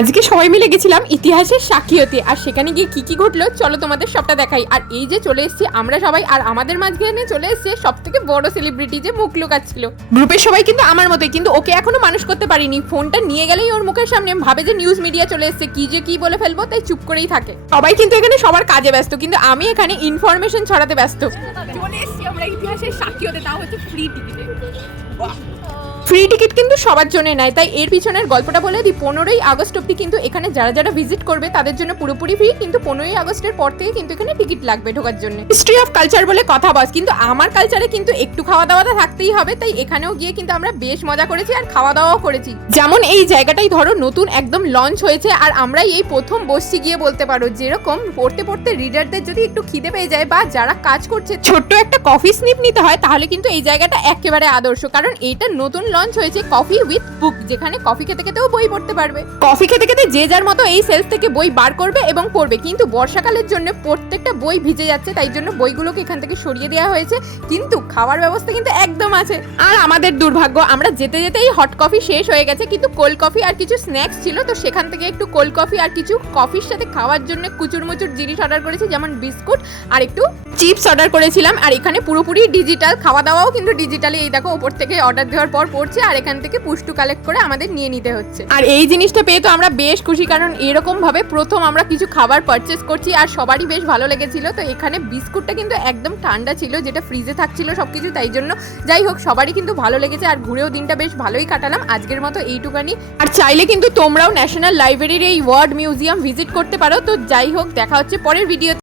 আজকে সবাই মিলে গেছিলাম ইতিহাসের সাক্ষী হতে, আর সেখানে গিয়ে কি কি ঘটলো চলো তোমাদের সবটা দেখাই। আর এই যে চলে এসেছি আমরা সবাই, আর আমাদের মাঝখানে চলে এসেছে সব থেকে বড় সেলিব্রিটি যে মুখ লুকাচ্ছিল। গ্রুপের সবাই কিন্তু আমার মতোই, কিন্তু ওকে এখনো মানুষ করতে পারিনি। ফোনটা নিয়ে গেলেই ওর মুখের সামনে ভাবে যে নিউজ মিডিয়া চলে এসেছে, কি যে কি বলে ফেলবো, তাই চুপ করেই থাকে। সবাই কিন্তু এখানে সবার কাজে ব্যস্ত, কিন্তু আমি এখানে ইনফরমেশন ছড়াতে ব্যস্ত। চলে এসেছি আমরা ইতিহাসের সাক্ষী হতে, তাও হচ্ছে ফ্রি টিকিটে। ফ্রি টিকিট কিন্তু সবার জন্য নাই, তাই এর পিছনের গল্পটা বলে দিই। 15ই আগস্ট অব্দি কিন্তু এখানে যারা যারা ভিজিট করবে তাদের জন্য পুরোপুরি ফ্রি, কিন্তু 15ই আগস্টের পর থেকে কিন্তু এখানে টিকিট লাগবে ঢোকার জন্য। হিস্ট্রি অফ কালচার বলে কথা বাস, কিন্তু আমার কালচারে কিন্তু একটু খাওয়া দাওয়াটা থাকতেই হবে, তাই এখানেও গিয়ে কিন্তু আমরা বেশ মজা করেছি আর খাওয়া দাওয়াও করেছি। যেমন এই জায়গাটাই ধরো নতুন একদম লঞ্চ হয়েছে, আর আমরাই এই প্রথম বসছি গিয়ে বলতে পারো। যেরকম পড়তে পড়তে রিডারদের যদি একটু খিদে পেয়ে যায় বা যারা কাজ করছে ছোট্ট একটা কফি স্নিপ নিতে হয়, তাহলে কিন্তু এই জায়গাটা একেবারে আদর্শ, কারণ এইটা নতুন লঞ্চ হয়েছে কফি উইথ বুক, যেখানে কফি খেতে খেতেও বই পড়তে পারবে। কফি খেতে খেতে যে যার মতো এই সেলফ থেকে বই বার করবে এবং পড়বে, কিন্তু বর্ষাকালের জন্য প্রত্যেকটা বই ভিজে যাচ্ছে, তাই জন্য বইগুলোকে এখান থেকে সরিয়ে দেওয়া হয়েছে, কিন্তু খাওয়ার ব্যবস্থা কিন্তু একদম আছে। আর আমাদের দুর্ভাগ্য, আমরা যেতে যেতেই হট কফি শেষ হয়ে গেছে, কিন্তু কোল্ড কফি আর কিছু স্ন্যাক্স ছিল, তো সেখান থেকে একটু কোল্ড কফি আর কিছু কফির সাথে খাওয়ার জন্য কুচুরমুচুর জিনিস অর্ডার করেছি, যেমন বিস্কুট আর একটু চিপস অর্ডার করেছিলাম। আর এখানে পুরোপুরি ডিজিটাল খাওয়া দাওয়াও কিন্তু ডিজিটালি, এই দেখো ওপর থেকে অর্ডার দেওয়ার পর পড়ছে, আর এখান থেকে পুষ্টু কালেক্ট করে আমাদের নিয়ে নিতে হচ্ছে। আর এই জিনিসটা পেয়ে তো আমরা বেশ খুশি, কারণ এরকম ভাবে প্রথম আমরা কিছু খাবার পারচেস করছি, আর সবারই বেশ ভালো লেগেছিল। তো এখানে বিস্কুটটা কিন্তু একদম ঠান্ডা ছিল, যেটা ফ্রিজে থাকছিল সবকিছু, তাই জন্য যাই হোক সবারই কিন্তু ভালো লেগেছে, আর ঘুরেও দিনটা বেশ ভালোই কাটালাম। আজকের মতো এইটুকানি। আর চাইলে কিন্তু তোমরাও ন্যাশনাল লাইব্রেরির এই ওয়ার্ড মিউজিয়াম ভিজিট করতে পারো। তো যাই হোক, দেখা হচ্ছে পরের ভিডিও।